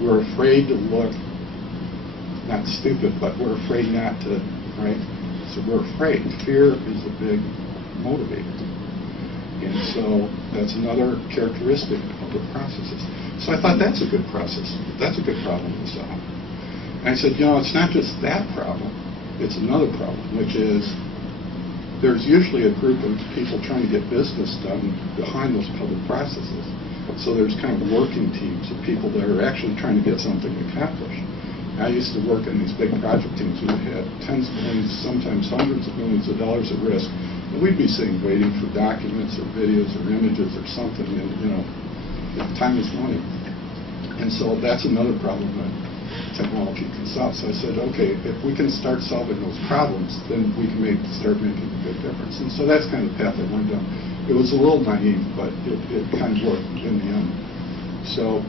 We're afraid to look, not stupid, but we're afraid not to, right? So we're afraid. Fear is a big motivator. And so that's another characteristic of the processes. So I thought that's a good process. That's a good problem to solve. And I said, it's not just that problem. It's another problem, which is there's usually a group of people trying to get business done behind those public processes. So there's kind of working teams of people that are actually trying to get something accomplished. I used to work in these big project teams. We had tens of millions, sometimes hundreds of millions of dollars at risk. And we'd be sitting waiting for documents or videos or images or something, and time is money. And so that's another problem that technology can solve. So I said, okay, if we can start solving those problems, then we can start making a big difference. And so that's kind of the path I went down. It was a little naive, but it kind of worked in the end. So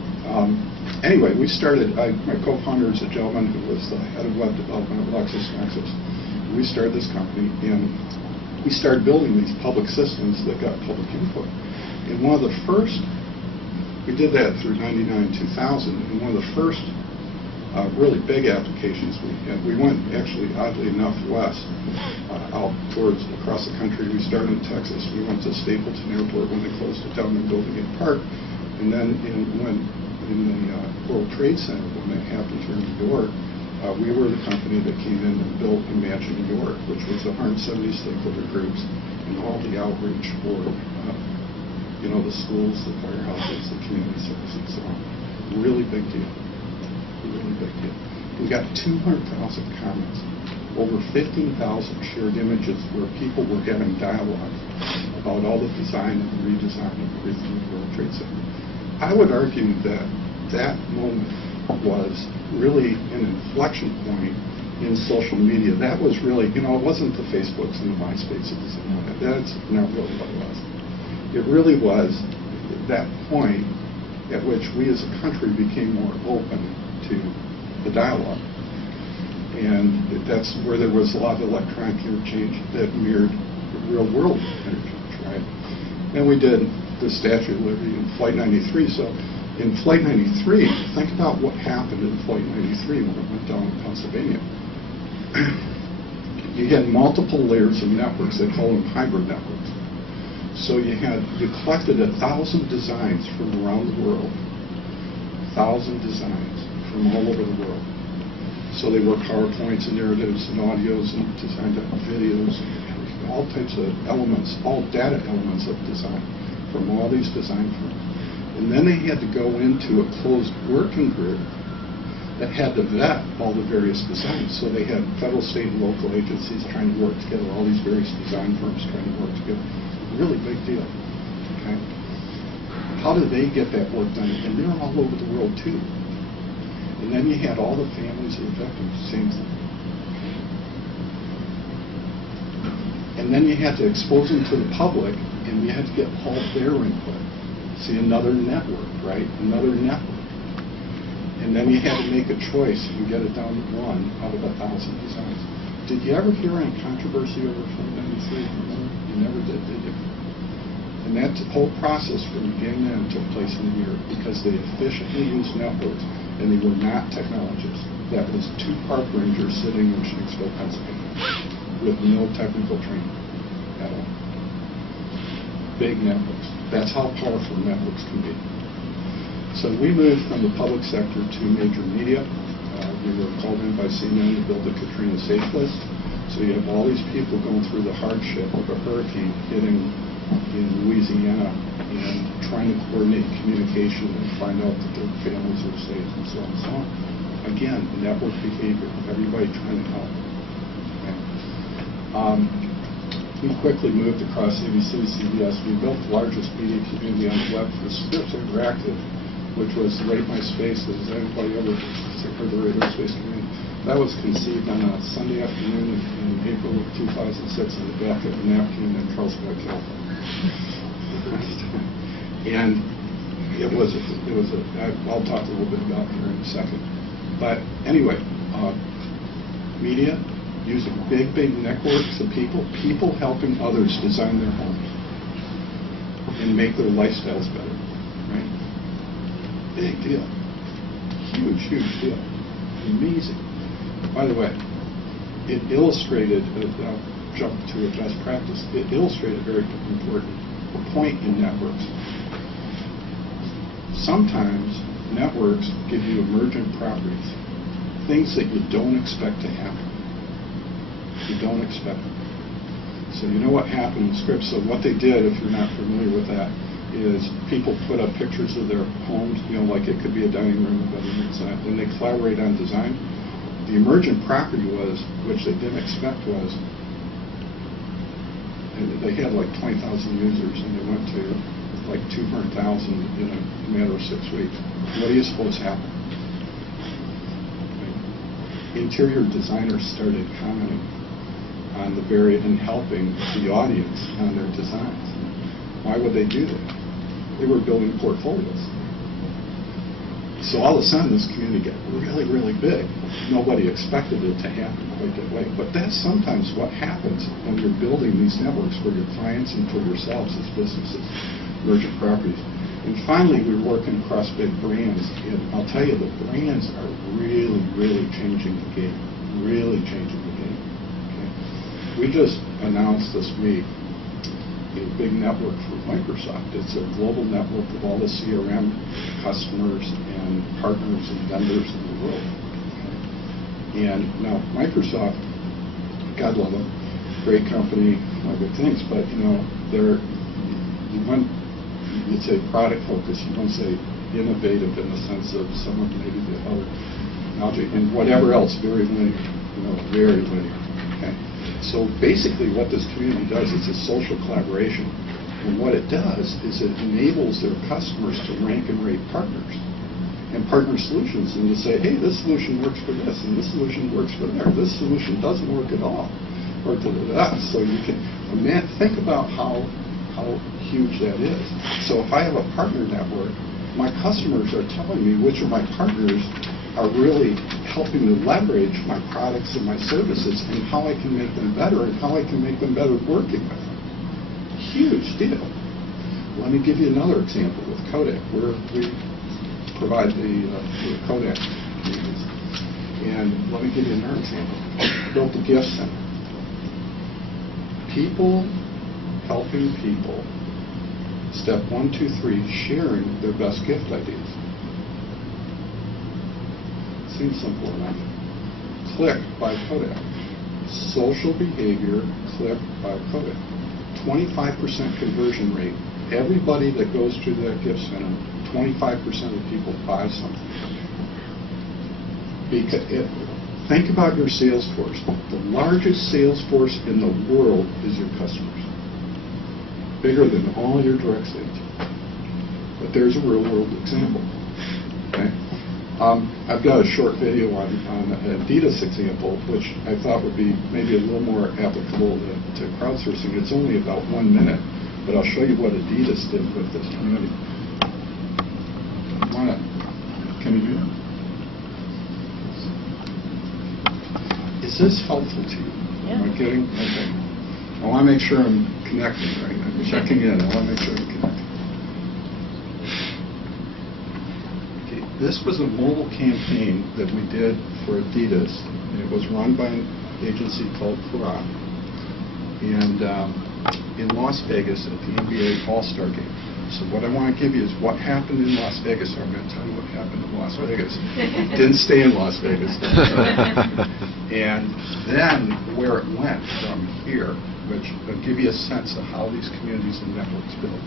anyway, we started, my co-founder is a gentleman who was the head of web development at LexisNexis. We started this company, and we started building these public systems that got public input. And one of the first, we did that through 99, 2000, and one of the first really big applications we had, we went actually, oddly enough, west, out towards across the country. We started in Texas. We went to Stapleton Airport when they closed it down and building it park. And then in the World Trade Center, when that happened here in New York, we were the company that came in and built Imagine New York, which was 170 stakeholder groups and all the outreach for the schools, the firehouses, the community services, and so on. Really big deal. Really big deal. We got 200,000 comments, over 15,000 shared images where people were having dialogue about all the design and the redesign of everything in the World Trade Center. I would argue that that moment was really an inflection point in social media. That was really, it wasn't the Facebooks and the MySpaces and all that. That's not really what it was. It really was that point at which we as a country became more open to the dialogue. And that's where there was a lot of electronic interchange that mirrored real world interchange, right? And we did the Statue of Liberty in Flight 93. So in Flight 93, think about what happened in Flight 93 when it went down in Pennsylvania. You had multiple layers of networks. They call them hybrid networks. So you collected 1,000 designs from around the world, 1,000 designs from all over the world. So they were PowerPoints and narratives and audios and designed videos, and all types of elements, all data elements of design from all these design firms. And then they had to go into a closed working group that had to vet all the various designs. So they had federal, state, and local agencies trying to work together, all these various design firms trying to work together. Really big deal. Okay? How did they get that work done? And they're all over the world too. And then you had all the families of the victims, same thing. And then you had to expose them to the public, and you had to get all their input. See, another network, right? Another network. And then you had to make a choice and get it down to one out of 1,000 designs. Did you ever hear any controversy over Flight 93? You never did you? And that whole process from beginning to end took place in a year because they efficiently used networks and they were not technologists. That was two park rangers sitting in Shanksville, Pennsylvania with no technical training at all. Big networks. That's how powerful networks can be. So we moved from the public sector to major media. We were called in by CNN to build the Katrina Safe List. So you have all these people going through the hardship of a hurricane hitting in Louisiana and trying to coordinate communication and find out that their families are safe and so on and so on. Again, network behavior, everybody trying to help. Okay. We quickly moved across ABC, CBS. We built the largest media community on the web for Scripps Interactive, which was Rate My Space. Has anybody ever heard the Rate My Space community? That was conceived on a Sunday afternoon in April of 2006 in the back of a napkin in Carlsbad, California. And I'll talk a little bit about it here in a second. But anyway, media, using big networks of people helping others design their homes and make their lifestyles better, right? Big deal. huge, huge deal. Amazing. By the way, it illustrated, I'll jump to a best practice, it illustrated a very important point in networks. Sometimes networks give you emergent properties, things that you don't expect to happen. You don't expect them. So you know what happened in scripts. So what they did, if you're not familiar with that, is people put up pictures of their homes, like it could be a dining room, a bedroom, and they collaborate on design. The emergent property was, which they didn't expect was, and they had like 20,000 users, and they went to like 200,000 in a matter of 6 weeks. What do you suppose happened? Interior designers started commenting on the and helping the audience on their designs. Why would they do that? They were building portfolios. So all of a sudden, this community got really, really big. Nobody expected it to happen quite that way. But that's sometimes what happens when you're building these networks for your clients and for yourselves as businesses, emergent properties. And finally, we're working across big brands. And I'll tell you, the brands are really, really changing the game. Really changing the game. Okay? We just announced this week a big network for Microsoft. It's a global network of all the CRM customers and partners and vendors in the world. Okay? And now Microsoft, God love them, great company, all good things, but you'd say product focus, you wouldn't say innovative in the sense of someone maybe the other analogy, and whatever else, very linear, very linear. Okay? So basically what this community does is a social collaboration. And what it does is it enables their customers to rank and rate partners and partner solutions and to say, hey, this solution works for this and this solution works for there. This solution doesn't work at all. Or da-da-da. So you can think about how huge that is. So if I have a partner network, my customers are telling me which of my partners are really helping to leverage my products and my services and how I can make them better and how I can make them better working with them. Huge deal. Let me give you another example with Kodak, where we provide the Kodak communities. And let me give you another example. Built a gift center. People helping people, step 1, 2, 3, sharing their best gift ideas. Seems simple enough. Click by Kodak. Social behavior, click by Kodak. 25% conversion rate. Everybody that goes through that gift center, 25% of people buy something. Think about your sales force. The largest sales force in the world is your customers. Bigger than all your direct sales. But there's a real world example. Okay? I've got a short video on an Adidas example, which I thought would be maybe a little more applicable to crowdsourcing. It's only about 1 minute, but I'll show you what Adidas did with this community. Can you do that? Is this helpful to you? Yeah. Am I getting? Okay. I want to make sure I'm connecting, right? I'm checking in. I want to make sure I'm connecting. Okay. This was a mobile campaign that we did for Adidas. And it was run by an agency called Crowdsourcing. And in Las Vegas at the NBA All-Star Game. So what I want to give you is what happened in Las Vegas. I'm going to tell you what happened in Las Vegas. Didn't stay in Las Vegas. And then where it went from here, which will give you a sense of how these communities and networks build.